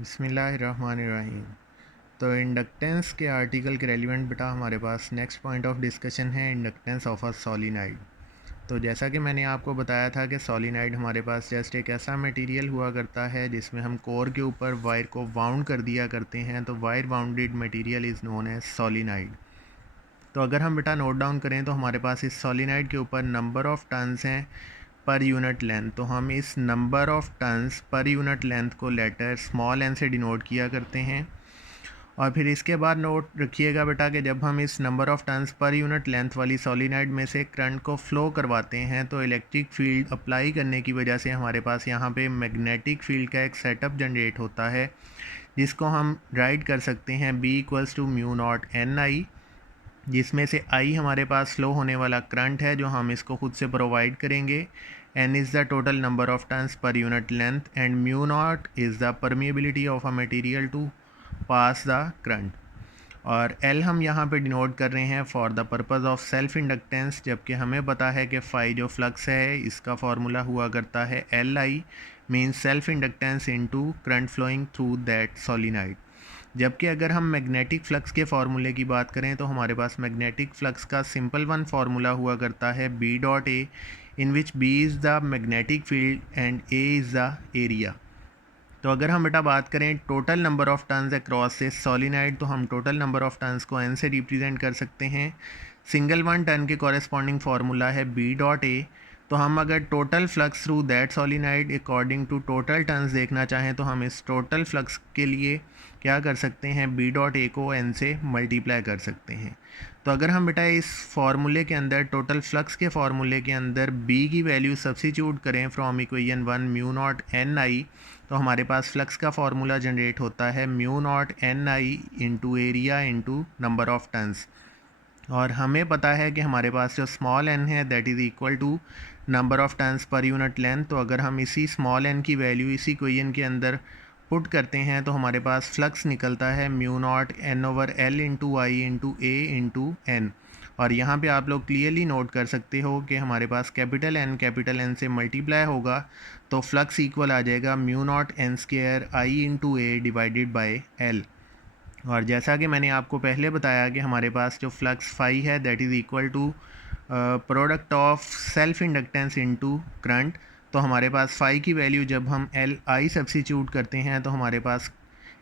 बिस्मिल्लाहिर्रहमानिर्रहीम। तो इंडक्टेंस के आर्टिकल के रेलिवेंट बेटा हमारे पास नेक्स्ट पॉइंट ऑफ डिस्कशन है इंडक्टेंस ऑफ अ सॉलिनाइड। तो जैसा कि मैंने आपको बताया था कि सॉलिनाइड हमारे पास जस्ट एक ऐसा मटेरियल हुआ करता है जिसमें हम कोर के ऊपर वायर को वाउंड कर दिया करते हैं, तो wire bounded material is known as solenoid. तो अगर हम बेटा नोट डाउन करें तो हमारे पास इस सॉलिनाइड के ऊपर नंबर ऑफ़ टन्स हैं पर यूनिट लेंथ। तो हम इस number of turns per unit length को लेटर स्मॉल एन से डिनोट किया करते हैं। और फिर इसके बाद नोट रखिएगा बेटा कि जब हम इस number of turns per unit length वाली सॉलिनाइड में से करंट को फ़्लो करवाते हैं तो इलेक्ट्रिक फील्ड अप्लाई करने की वजह से हमारे पास यहाँ पे मैग्नेटिक फील्ड का एक सेटअप जनरेट होता है, जिसको हम राइट कर सकते हैं B equals to mu naught N I, जिसमें से I हमारे पास फ्लो होने वाला करंट है जो हम इसको खुद से प्रोवाइड करेंगे। N is the total number of turns per unit length and mu naught is the permeability of a material to pass the current. और L हम यहाँ पे डिनोट कर रहे हैं for the purpose of self inductance, जबकि हमें पता है कि फ़ाई जो फ्लक्स है इसका फार्मूला हुआ करता है LI means self inductance into current flowing through that solenoid. जबकि अगर हम मैग्नेटिक फ़्लक्स के फार्मूले की बात करें तो हमारे पास मैग्नेटिक फ़्लक्स का सिंपल वन फार्मूला हुआ करता है B dot A, in which B is the magnetic field and A is the area. तो अगर हम बेटा बात करें total number of turns across से सॉलिनाइड, तो हम टोटल नंबर ऑफ़ टर्न्स को N से रिप्रेजेंट कर सकते हैं। सिंगल वन टर्न के कॉरेस्पॉन्डिंग फार्मूला है B डॉट ए। तो हम अगर total flux through that solenoid according to total turns देखना चाहें तो हम इस टोटल फ्लक्स के लिए क्या कर सकते हैं, B डॉट ए को N से मल्टीप्लाई कर सकते हैं। तो अगर हम बेटा इस फार्मूले के अंदर टोटल फ्लक्स के फार्मूले के अंदर B की वैल्यू सब्सिट्यूट करें from equation 1 mu naught N I, तो हमारे पास फ्लक्स का फार्मूला जनरेट होता है mu naught N I into area into number of turns. और हमें पता है कि हमारे पास जो स्मॉल n है that is equal to number of turns per unit length. तो अगर हम इसी स्मॉल n की वैल्यू इसी इक्वेशन के अंदर पुट करते हैं तो हमारे पास फ्लक्स निकलता है mu naught N over L into I into A into N. और यहाँ पे आप लोग क्लियरली नोट कर सकते हो कि हमारे पास कैपिटल N से मल्टीप्लाई होगा तो फ्लक्स इक्वल आ जाएगा mu naught N square I into A divided by L. और जैसा कि मैंने आपको पहले बताया कि हमारे पास जो फ्लक्स फाई है that is equal to product of self inductance into current. तो हमारे पास फाई की वैल्यू जब हम एल आई सब्सिट्यूट करते हैं तो हमारे पास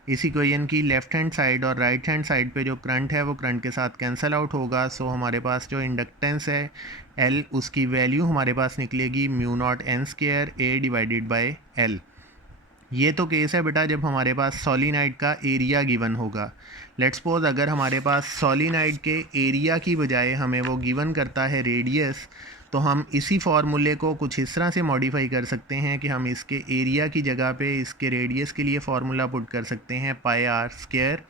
इस इक्वेशन की लेफ़्ट हैंड साइड और राइट हैंड साइड पे जो करंट है वो करंट के साथ कैंसिल आउट होगा। सो हमारे पास जो इंडक्टेंस है एल उसकी वैल्यू हमारे पास निकलेगी mu naught N square A divided by L. ये तो केस है बेटा जब हमारे पास सॉलिनाइड का एरिया गिवन होगा। लेट्स सपोज अगर हमारे पास सॉलिनाइड के एरिया की बजाय हमें वो गिवन करता है रेडियस, तो हम इसी फार्मूले को कुछ इस तरह से मॉडिफाई कर सकते हैं कि हम इसके एरिया की जगह पे इसके रेडियस के लिए फार्मूला पुट कर सकते हैं पाई आर स्क्वायर।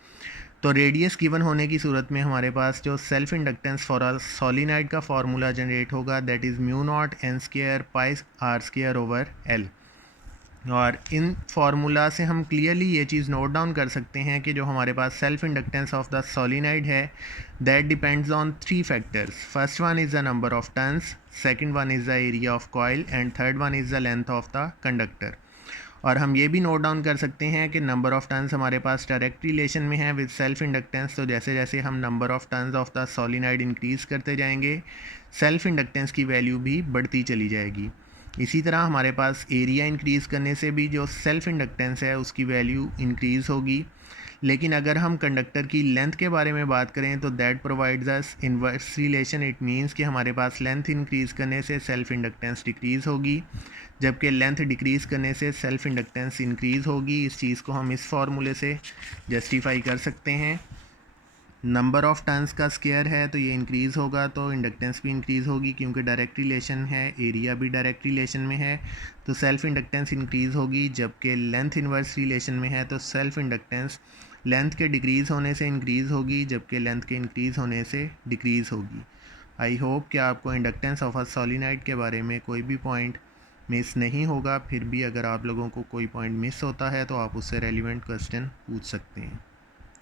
तो रेडियस गिवन होने की सूरत में हमारे पास जो self inductance for a solenoid का फार्मूला जनरेट होगा that is mu naught N square pi R square over L. और इन फार्मूला से हम क्लियरली ये चीज़ नोट डाउन कर सकते हैं कि जो हमारे पास सेल्फ इंडक्टेंस ऑफ द सॉलिनाइड है that depends on three factors. First one is the number of turns, second one is the area of coil and third one is the length of the conductor. और हम ये भी note down कर सकते हैं कि number of turns हमारे पास direct relation में है विद सेल्फ इंडक्टेंस। तो जैसे जैसे हम number of turns of the solenoid increase करते जाएंगे सेल्फ इंडक्टेंस की वैल्यू भी बढ़ती चली जाएगी। इसी तरह हमारे पास एरिया इंक्रीज़ करने से भी जो सेल्फ इंडक्टेंस है उसकी वैल्यू इंक्रीज़ होगी। लेकिन अगर हम कंडक्टर की लेंथ के बारे में बात करें तो that provides us inverse relation. It means कि हमारे पास लेंथ इंक्रीज़ करने से सेल्फ इंडक्टेंस डिक्रीज़ होगी, जबकि लेंथ डिक्रीज़ करने से सेल्फ इंडक्टेंस इंक्रीज़ होगी। इस चीज़ को हम इस फार्मूले से जस्टिफाई कर सकते हैं। नंबर ऑफ़ टर्न्स का स्क्वायर है तो ये इंक्रीज़ होगा तो इंडक्टेंस भी इंक्रीज़ होगी, क्योंकि डायरेक्ट रिलेशन है, एरिया भी डायरेक्ट रिलेशन में है तो सेल्फ इंडक्टेंस इंक्रीज़ होगी। जबकि लेंथ इन्वर्स रिलेशन में है तो सेल्फ इंडक्टेंस लेंथ के डिक्रीज़ होने से इंक्रीज़ होगी, जबकि लेंथ के इंक्रीज़ होने से डिक्रीज़ होगी। आई होप कि आपको इंडक्टेंस ऑफ अ सॉलिनाइड के बारे में कोई भी पॉइंट मिस नहीं होगा। फिर भी अगर आप लोगों को कोई पॉइंट मिस होता है तो आप उससे रेलिवेंट क्वेश्चन पूछ सकते हैं।